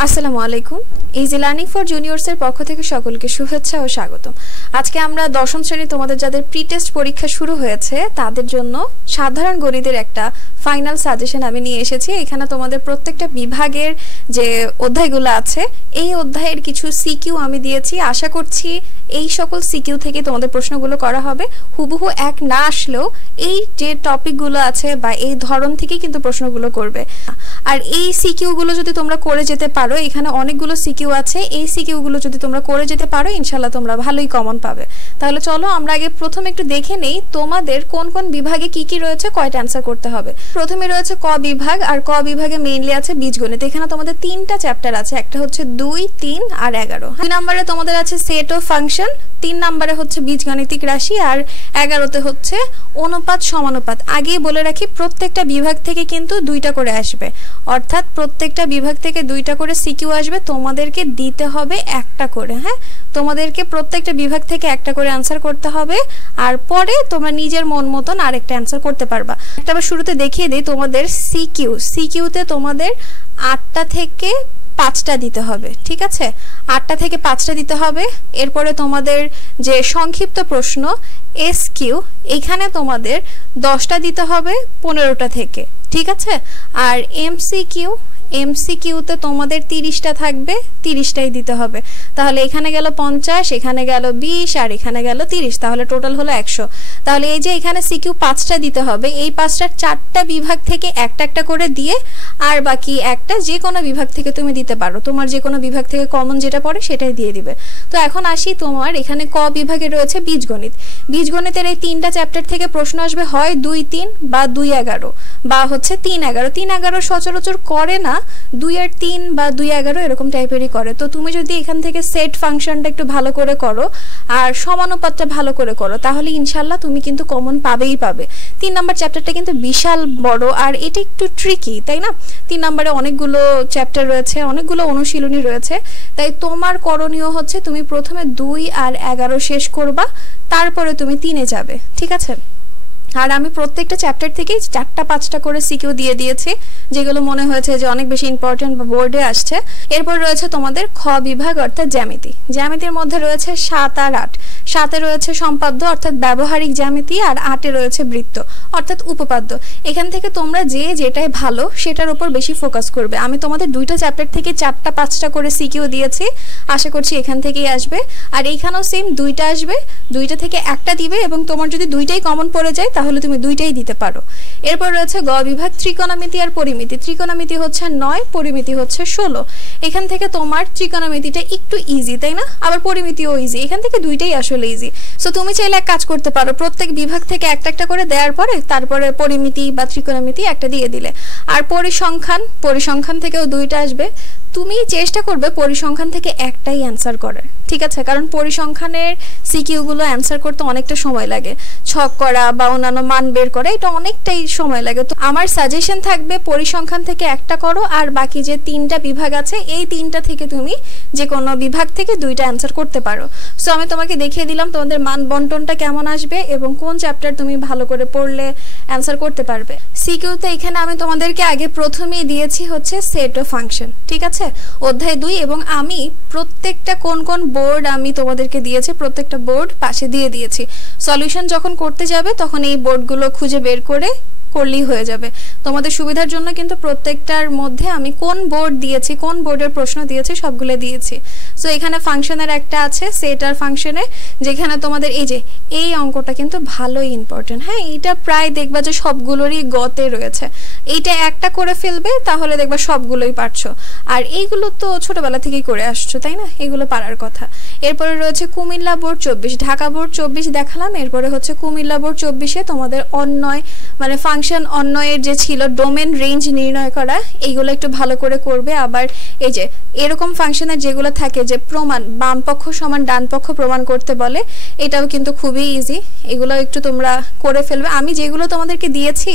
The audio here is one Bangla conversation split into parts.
আসসালামু আলাইকুম। ইজি লার্নিং ফর জুনিয়র্সের পক্ষ থেকে সকলকে শুভেচ্ছা ও স্বাগতম। আজকে আমরা দশম শ্রেণী তোমাদের যাদের প্রি টেস্ট পরীক্ষা শুরু হয়েছে তাদের জন্য সাধারণ গণিতের একটা ফাইনাল সাজেশন আমি নিয়ে এসেছি। এখানে তোমাদের প্রত্যেকটা বিভাগের যে অধ্যায়গুলো আছে এই অধ্যায়ের কিছু সিকিউ আমি দিয়েছি। আশা করছি এই সকল সিকিউ থেকে তোমাদের প্রশ্নগুলো করা হবে। হুবহু এক না আসলেও এই যে টপিকগুলো আছে বা এই ধরন থেকেই কিন্তু প্রশ্নগুলো করবে। আর এই সিকিউগুলো যদি তোমরা করে যেতে পারো, এখানে অনেকগুলো সিকিউ আছে, এই সিকিউগুলো যদি তোমরা করে যেতে পারো ইনশাল্লাহ তোমরা ভালোই কমন পাবে। তাহলে চলো আমরা আগে প্রথমে একটু দেখে নেই তোমাদের কোন কোন বিভাগে কি কি রয়েছে, কয়টা অ্যান্সার করতে হবে। প্রথমে রয়েছে ক বিভাগ, আর ক বিভাগে মেইনলি আছে বীজগণিত। এখানে তোমাদের তিনটা চ্যাপ্টার আছে, একটা হচ্ছে 2, 3 আর 11। 2 নম্বরে তোমাদের আছে সেট ও ফাংশন, 3 নম্বরে হচ্ছে বীজগাণিতিক রাশি, আর 11তে হচ্ছে অনুপাত সমানুপাত। আগেই বলে রাখি প্রত্যেকটা বিভাগ থেকে কিন্তু 2টা করে আসবে, অর্থাৎ প্রত্যেকটা বিভাগ থেকে 2টা করে সিকিউ আসবে, তোমাদেরকে দিতে হবে একটা করে। হ্যাঁ, তোমাদেরকে প্রত্যেকটা বিভাগ থেকে একটা করে অ্যান্সার করতে হবে, আর পরে তোমরা নিজের মন মতন আরেকটা অ্যান্সার করতে পারবা। একটা আবার শুরুতে দেখিয়ে দিই তোমাদের সিকিউতে তোমাদের 8টা থেকে 5টা দিতে হবে, ঠিক আছে? 8টা থেকে 5টা দিতে হবে। এরপরে তোমাদের যে সংক্ষিপ্ত প্রশ্ন এসকিউ, এখানে তোমাদের 10টা দিতে হবে 15টা থেকে, ঠিক আছে? আর এমসিকিউতে তোমাদের 30টা থাকবে, 30টাই দিতে হবে। তাহলে এখানে গেল 50, এখানে গেল 20 আর এখানে গেল 30, তাহলে টোটাল হলো 100। তাহলে এই যে এখানে সিকিউ 5টা দিতে হবে, এই 5টার 4টা বিভাগ থেকে একটা একটা করে দিয়ে আর বাকি একটা যে কোনো বিভাগ থেকে তুমি দিতে পারো, তোমার যে কোনো বিভাগ থেকে কমন যেটা পড়ে সেটাই দিয়ে দিবে। তো এখন আসি, তোমার এখানে ক বিভাগে রয়েছে বীজগণিত। বীজগণিতের এই 3টা চ্যাপ্টার থেকে প্রশ্ন আসবে, হয় 2, 3 বা 2, 11 বা হচ্ছে 3, 11। 3, 11 সচরাচর করে না, 2 আর 3 বা 2, 11 এরকম টাইপেরই করে। তো তুমি যদি এখান থেকে সেট ফাংশনটা একটু ভালো করে করো আর সমানুপাতটা ভালো করে করো, তাহলে ইনশাল্লাহ তুমি কিন্তু কমন পাবেই পাবে। 3 নাম্বার চ্যাপ্টারটা কিন্তু বিশাল বড় আর এটা একটু ট্রিকি, তাই না? 3 নম্বরে অনেকগুলো চ্যাপ্টার রয়েছে, অনেকগুলো অনুশীলনী রয়েছে, তাই তোমার করণীয় হচ্ছে তুমি প্রথমে 2 আর 11 শেষ করবা, তারপরে তুমি 3-এ যাবে, ঠিক আছে? আর আমি প্রত্যেকটা চ্যাপ্টার থেকেই 4টা 5টা করে সিকিউ দিয়ে দিয়েছি, যেগুলো মনে হয়েছে যে অনেক বেশি ইম্পর্টেন্ট বা বোর্ডে আসছে। এরপর রয়েছে তোমাদের খ বিভাগ অর্থাৎ জ্যামিতির মধ্যে রয়েছে 7 আর 8। 7-এ রয়েছে সম্পাদ্য অর্থাৎ ব্যবহারিক জ্যামিতি, আর 8-এ রয়েছে বৃত্ত অর্থাৎ উপপাদ্য। এখান থেকে তোমরা যেটাই ভালো সেটার উপর বেশি ফোকাস করবে। আমি তোমাদের 2টা চ্যাপ্টার থেকে 4টা 5টা করে সিকিউ দিয়েছি, আশা করছি এখান থেকেই আসবে। আর এইখানেও সেম 2টা আসবে, 2টা থেকে একটা দিবে, এবং তোমার যদি 2টাই কমন পড়ে যায় তাহলে তুমি 2টাই দিতে পারো। এরপর রয়েছে গ বিভাগ ত্রিকোণমিতি আর পরিমিতি। ত্রিকোণমিতি হচ্ছে 9, পরিমিতি হচ্ছে 16। এখান থেকে তোমার ত্রিকোণমিতিটা একটু ইজি, তাই না? আবার পরিমিতিও ইজি, এখান থেকে 2টাই আসলে ইজি। সো তুমি চাইলে এক কাজ করতে পারো, প্রত্যেক বিভাগ থেকে একটা একটা করে দেওয়ার পরে তারপরে পরিমিতি বা ত্রিকোণমিতি একটা দিয়ে দিলে। আর পরিসংখ্যান থেকেও 2টা আসবে, তুমি চেষ্টা করবে পরিসংখ্যান থেকে একটাই অ্যান্সার করার, ঠিক আছে? কারণ পরিসংখ্যানের সিকিউগুলো অ্যান্সার করতে অনেকটা সময় লাগে, ছক করা বা অন্যান্য মান বের করা, এটা অনেকটাই সময় লাগে। তো আমার সাজেশন থাকবে পরিসংখ্যান থেকে একটা করো, আর বাকি যে 3টা বিভাগ আছে এই 3টা থেকে তুমি যে কোনো বিভাগ থেকে 2টা অ্যান্সার করতে পারো। সো আমি তোমাকে দেখিয়ে দিলাম তোমাদের মান বন্টনটা কেমন আসবে এবং কোন চ্যাপ্টার তুমি ভালো করে পড়লে অ্যান্সার করতে পারবে। সিকিউতে এখানে আমি তোমাদেরকে আগে প্রথমেই দিয়েছি হচ্ছে সেট ও ফাংশন, ঠিক আছে? অধ্যায় 2, এবং আমি প্রত্যেকটা কোন কোন বোর্ড আমি তোমাদেরকে দিয়েছি প্রত্যেকটা বোর্ড পাশে দিয়ে দিয়েছি। সলিউশন যখন করতে যাবে তখন এই বোর্ডগুলো খুঁজে বের করলেই হয়ে যাবে। তোমাদের সুবিধার জন্য কিন্তু প্রত্যেকটার মধ্যে আমি কোন বোর্ড দিয়েছি, কোন বোর্ডের প্রশ্ন দিয়েছি সবগুলো দিয়েছি। সো এখানে ফাংশনের একটা আছে সেট আর ফাংশনে, যেখানে তোমাদের এই অঙ্কটা কিন্তু ভালোই ইম্পর্টেন্ট। হ্যাঁ, এটা প্রায় দেখবা যে সবগুলোরই গতে রয়েছে। এইটা একটা করে ফেলবে তাহলে দেখবা সবগুলোই পারছো, আর এইগুলো তো ছোটবেলা থেকেই করে আসছো, তাই না? এগুলো পারার কথা। এরপরে রয়েছে কুমিল্লা বোর্ড 24, ঢাকা বোর্ড 24 দেখালাম। এরপরে হচ্ছে কুমিল্লা বোর্ড 24-এ তোমাদের অন্বয় মানে ফাংশন অন্বয়ের যে ছিল ডোমেন রেঞ্জ নির্ণয় করা, এইগুলো একটু ভালো করে করবে। আবার এই যে এরকম ফাংশনের যেগুলো থাকে যে প্রমাণ বাম পক্ষ সমান ডান পক্ষ প্রমাণ করতে বলে, এটাও কিন্তু খুবই ইজি, এগুলো একটু তোমরা করে ফেলবে। আমি যেগুলো তোমাদেরকে দিয়েছি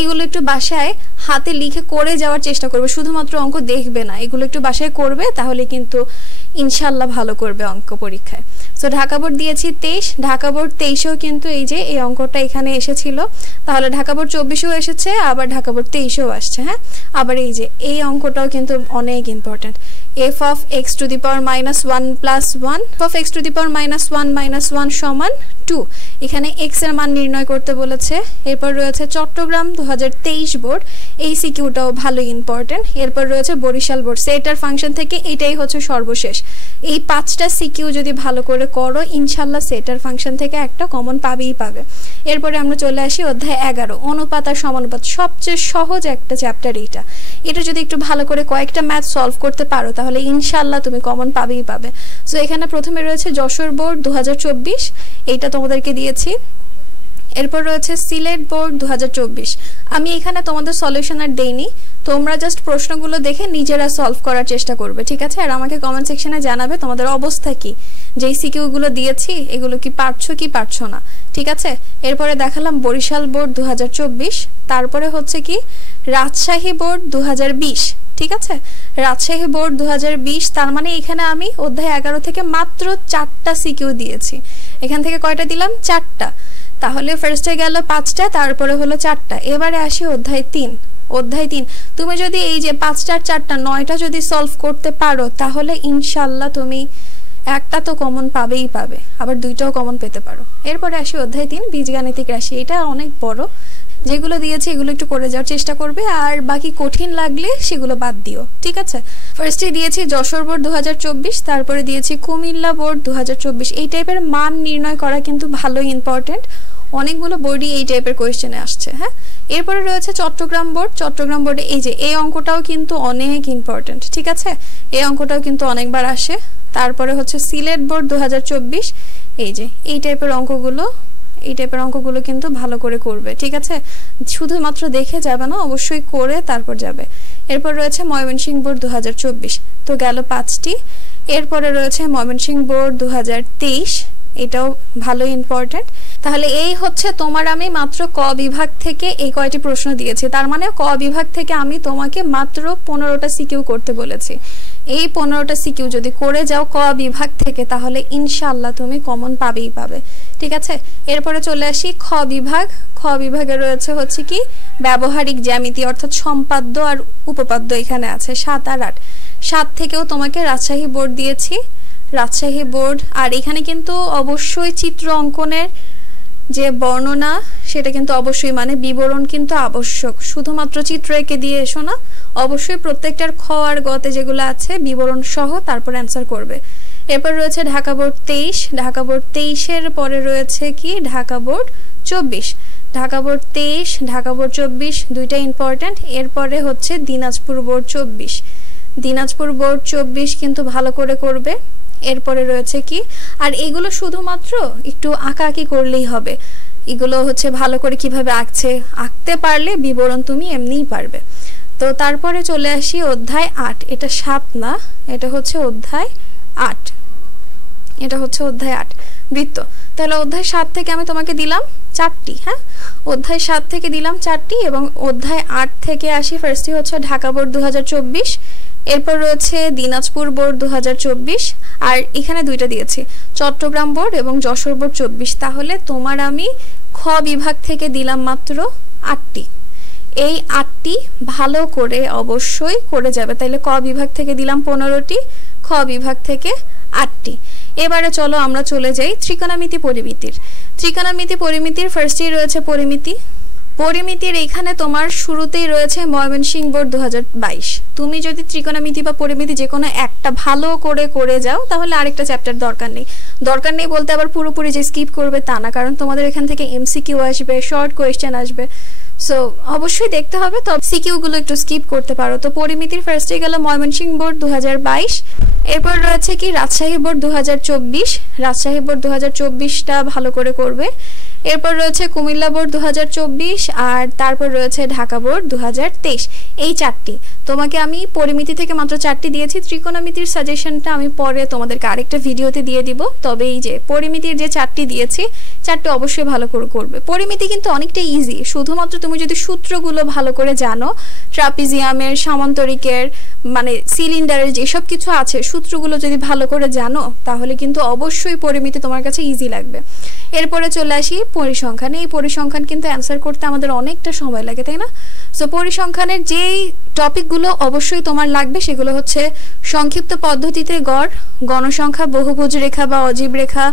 এগুলো একটু বাসায় হাতে লিখে করে যাওয়ার চেষ্টা করবে, শুধুমাত্র অঙ্ক দেখবে না, এগুলো একটু বাসায় করবে, তাহলে কিন্তু ইনশাল্লাহ ভালো করবে অঙ্ক পরীক্ষায়। সো ঢাকা বোর্ড দিয়েছি 23, ঢাকা বোর্ড 23-এও কিন্তু এই অঙ্কটা এখানে এসেছিল, তাহলে ঢাকা বোর্ড 24-এও এসেছে, আবার ঢাকা বোর্ড 23-এও আসছে। হ্যাঁ, আবার এই অঙ্কটাও কিন্তু অনেক important. f of x to the power minus 1 plus 1, f of x to the power minus 1 সমান 2। এখানে x এর মান নির্ণয় করতে বলেছে। এরপর রয়েছে চট্টগ্রাম 2023 বোর্ড, এই সিকিউটাও ভালো ইম্পর্টেন্ট। এরপর রয়েছে বরিশাল বোর্ড, সেটার ফাংশন থেকে এটাই হচ্ছে সর্বশেষ। এই 5টা সিকিউ যদি ভালো করে করো ইনশাল্লাহ সেটার ফাংশন থেকে একটা কমন পাবেই পাবে। এরপরে আমরা চলে আসি অধ্যায় 11, অনুপাত আর সমানুপাত, সবচেয়ে সহজ একটা চ্যাপ্টার এইটা। এটা যদি একটু ভালো করে কয়েকটা ম্যাথ সলভ করতে পারো তাহলে ইনশাল্লাহ তুমি কমন পাবেই পাবে। সো এখানে প্রথমে রয়েছে যশোর বোর্ড 2024, এইটা তোমাদেরকে দিয়েছি। এরপর রয়েছে সিলেট বোর্ড 2024, আমি এখানে তোমাদের সলিউশন আর দেইনি, তোমরা জাস্ট প্রশ্নগুলো দেখে নিজেরা সলভ করার চেষ্টা করবে, ঠিক আছে? আর আমাকে কমেন্ট সেকশনে জানাবে তোমাদের অবস্থা কি, যেই সিকিউগুলো দিয়েছি এগুলো কি পারছো না, ঠিক আছে? এরপরে দেখালাম বরিশাল বোর্ড 2024, তারপরে হচ্ছে কি রাজশাহী বোর্ড 2020, ঠিক আছে? রাজশাহী বোর্ড 2020, তার মানে এখানে আমি অধ্যায় 11 থেকে মাত্র 4টা সিকিউ দিয়েছি। এখান থেকে কয়টা দিলাম? 4টা। তাহলে ফার্স্টে গেল 5টা, তারপরে হলো 4টা। এবারে আসি অধ্যায় 3। অধ্যায় 3 তুমি যদি এই যে 5টার 4টা 9টা যদি সলভ করতে পারো তাহলে ইনশাল্লাহ তুমি একটা তো কমন পাবেই পাবে, আবার 2টাও কমন পেতে পারো। এরপরে আসি অধ্যায় 3 বীজগাণিতিক রাশি, এটা অনেক বড়, যেগুলো দিয়েছে এগুলো একটু করে যাওয়ার চেষ্টা করবে, আর বাকি কঠিন লাগলে সেগুলো বাদ দিও, ঠিক আছে? ফার্স্টে দিয়েছি যশোর বোর্ড 2024, তারপরে দিয়েছি কুমিল্লা বোর্ড 2024। এই টাইপের মান নির্ণয় করা কিন্তু ভালোই ইম্পর্টেন্ট, অনেকগুলো বোর্ডই এই টাইপের কোয়েশ্চেনে আসছে। হ্যাঁ, এরপরে রয়েছে চট্টগ্রাম বোর্ড। চট্টগ্রাম বোর্ডে এই যে এই অঙ্কটাও কিন্তু অনেক ইম্পর্টেন্ট, ঠিক আছে? এই অঙ্কটাও কিন্তু অনেকবার আসে। তারপরে হচ্ছে সিলেট বোর্ড 2024, এই যে এই টাইপের অঙ্কগুলো কিন্তু ভালো করে করবে, ঠিক আছে? শুধুমাত্র দেখে যাবে না, অবশ্যই করে তারপর যাবে। এরপর রয়েছে ময়মনসিংহ বোর্ড 2024, তো গেল 5টি। এরপরে রয়েছে ময়মনসিংহ বোর্ড 2023, এটাও ভালো ইম্পর্টেন্ট। তাহলে এই হচ্ছে তোমার আমি মাত্র ক বিভাগ থেকে এই কয়টি প্রশ্ন দিয়েছি, তার মানে ক বিভাগ থেকে আমি তোমাকে মাত্র 15টা সিকিউ করতে বলেছি। এই 15টা সিকিউ যদি করে যাও ক বিভাগ থেকে তাহলে ইনশাআল্লাহ তুমি কমন পাবেই পাবে, ঠিক আছে? এরপরে চলে আসি খ বিভাগ। খ বিভাগে রয়েছে হচ্ছে কি ব্যবহারিক জ্যামিতি, অর্থাৎ সম্পাদ্য আর উপপাদ্য এখানে আছে 7 আর 8। 7 থেকেও তোমাকে রাজশাহী বোর্ড দিয়েছি, রাজশাহী বোর্ড। আর এখানে কিন্তু অবশ্যই চিত্র অঙ্কনের যে বর্ণনা সেটা কিন্তু অবশ্যই, মানে বিবরণ কিন্তু আবশ্যক, শুধুমাত্র চিত্র এঁকে দিয়ে এসো না, অবশ্যই প্রত্যেকটার খ আর গতে যেগুলো আছে বিবরণ সহ তারপর অ্যান্সার করবে। এরপর রয়েছে ঢাকা বোর্ড 23, ঢাকা বোর্ড 23-এর পরে রয়েছে কি Dhaka board 24। Dhaka board 23, Dhaka board 24 দুইটা ইম্পর্টেন্ট। এরপরে হচ্ছে দিনাজপুর বোর্ড 24, দিনাজপুর বোর্ড 24 কিন্তু ভালো করে করবে। এরপরে রয়েছে কি, আর এগুলো শুধুমাত্র একটু আঁকাআঁকি করলেই হবে, এগুলো হচ্ছে ভালো করে কিভাবে আঁকতে পারলে বিবরণ তুমি এমনিই পারবে। তো তারপরে চলে আসি অধ্যায় 8, এটা 7 না, এটা হচ্ছে অধ্যায় 8, এটা হচ্ছে অধ্যায় 8 বৃত্ত। তাহলে অধ্যায় 7 থেকে আমি তোমাকে দিলাম 4টি। হ্যাঁ, অধ্যায় 7 থেকে দিলাম 4টি, এবং অধ্যায় 8 থেকে আসি ফার্স্টই হচ্ছে ঢাকা বোর্ড 2024, এরপর রয়েছে দিনাজপুর বোর্ড 2024, আর এখানে দুইটা দিয়েছি চট্টগ্রাম বোর্ড এবং যশোর বোর্ড 24। তাহলে তোমার আমি খ বিভাগ থেকে দিলাম মাত্র 8টি। এই 8টি ভালো করে অবশ্যই করে যাবে। তাইলে ক বিভাগ থেকে দিলাম 15টি, খ বিভাগ থেকে 8টি। এবারে চলো আমরা চলে যাই ত্রিকোণমিতি পরিমিতির। ত্রিকোণমিতি পরিমিতির ফার্স্টেই রয়েছে পরিমিতি। পরিমিতির এখানে তোমার শুরুতেই রয়েছে ময়মনসিংহ বোর্ড 2022। তুমি যদি ত্রিকোণমিতি বা পরিমিতি যে কোনো একটা ভালো করে যাও তাহলে আরেকটা চ্যাপ্টার দরকার নেই বলতে আবার পুরোপুরি যে স্কিপ করবে তা না, কারণ তোমাদের এখান থেকে এমসিকিউ আসবে, শর্ট কোয়েশ্চেন আসবে, সো অবশ্যই দেখতে হবে। তো সিকিউ গুলো একটু স্কিপ করতে পারো। তো পরিমিতির ফার্স্টে গেল ময়মনসিংহ বোর্ড 2022, এরপর রয়েছে কি রাজশাহী বোর্ড 2024, রাজশাহী বোর্ড 2024টা ভালো করে করবে। এরপর রয়েছে কুমিল্লা বোর্ড 2024, আর তারপর রয়েছে ঢাকা বোর্ড 2023। এই 4টি তোমাকে আমি পরিমিতি থেকে মাত্র 4টি দিয়েছি। ত্রিকোণমিতির সাজেশনটা আমি পরে তোমাদেরকে আরেকটা ভিডিওতে দিয়ে দিব। তবে এই যে পরিমিতির যে 4টি দিয়েছি 4টি অবশ্যই ভালো করে করবে। পরিমিতি কিন্তু অনেকটা ইজি, শুধুমাত্র তুমি যদি সূত্রগুলো ভালো করে জানো, ট্রাপিজিয়ামের, সামান্তরিকের, মানে সিলিন্ডারের যেসব কিছু আছে সূত্রগুলো যদি ভালো করে জানো তাহলে কিন্তু অবশ্যই পরিমিতি তোমার কাছে ইজি লাগবে। এরপরে চলে আসি পরিসংখ্যান। এই পরিসংখ্যান কিন্তু অ্যান্সার করতে আমাদের অনেকটা সময় লাগে, তাই না? সো পরিসংখ্যানের যেই টপিকগুলো যেগুলো অবশ্যই তোমার লাগবে সেগুলো হচ্ছে সংক্ষিপ্ত পদ্ধতিতে গড়, গণসংখ্যা, বহুভুজ রেখা বা অজীব রেখা,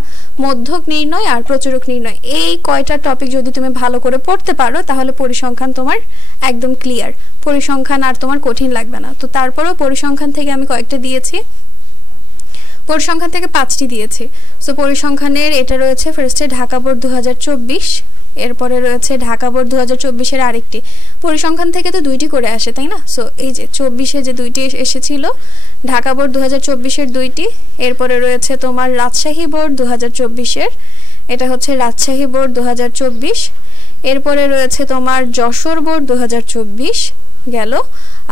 মধ্যক নির্ণয় আর প্রচুরক নির্ণয়। এই কয়টা টপিক যদি তুমি ভালো করে পড়তে পারো তাহলে পরিসংখ্যান তোমার একদম ক্লিয়ার। পরিসংখ্যান আর তোমার কঠিন লাগবে না। তো তারপরেও পরিসংখ্যান থেকে আমি কয়েকটা দিয়েছি, পরিসংখ্যান থেকে 5টি দিয়েছি। সো পরিসংখ্যানের এটা রয়েছে ফার্স্টে ঢাকা বোর্ড 2024, এরপরে রয়েছে ঢাকা বোর্ড 2024-এর আরেকটি। পরিসংখ্যান থেকে তো 2টি করে আসে, তাই না? সো এই যে 24-এ যে 2টি এসেছিল, ঢাকা বোর্ড 2024-এর 2টি, এরপরে রয়েছে তোমার রাজশাহী বোর্ড 2024-এর, এটা হচ্ছে রাজশাহী বোর্ড 2024, এরপরে রয়েছে তোমার যশোর বোর্ড 2024 গেল,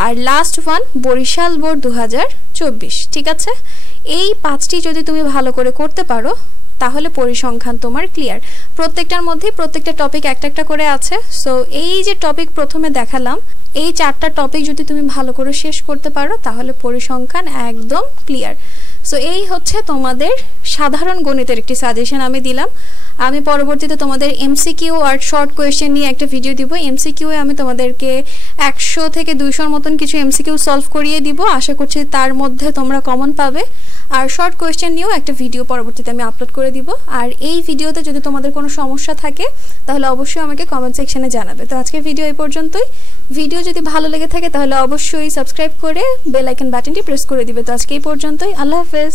আর লাস্ট ওয়ান বরিশাল বোর্ড 2024। ঠিক আছে, এই 5টি যদি তুমি ভালো করে করতে পারো তাহলে পরিসংখ্যান তোমার ক্লিয়ার। প্রত্যেকটার মধ্যে প্রত্যেকটা টপিক একটা একটা করে আছে। সো এই যে টপিক প্রথমে দেখালাম, এই 4টা টপিক যদি তুমি ভালো করে শেষ করতে পারো তাহলে পরিসংখ্যান একদম ক্লিয়ার। সো এই হচ্ছে তোমাদের সাধারণ গণিতের একটি সাজেশন আমি দিলাম। আমি পরবর্তীতে তোমাদের এমসিকিউ আর শর্ট কোয়েশ্চেন নিয়ে একটা ভিডিও দিব। এমসিকিউ এ আমি তোমাদেরকে 100 থেকে 200-র মতন কিছু এমসিকিউ সলভ করিয়ে দিব, আশা করছি তার মধ্যে তোমরা কমন পাবে। আর শর্ট কোয়েশ্চেন নিয়েও একটা ভিডিও পরবর্তীতে আমি আপলোড করে দিব। আর এই ভিডিওতে যদি তোমাদের কোনো সমস্যা থাকে তাহলে অবশ্যই আমাকে কমেন্ট সেকশনে জানাবে। তো আজকের ভিডিও এই পর্যন্তই। ভিডিও যদি ভালো লেগে থাকে তাহলে অবশ্যই সাবস্ক্রাইব করে বেল আইকন বাটনটি প্রেস করে দিবে। তো আজকে এই পর্যন্তই, আল্লাহ হাফেজ।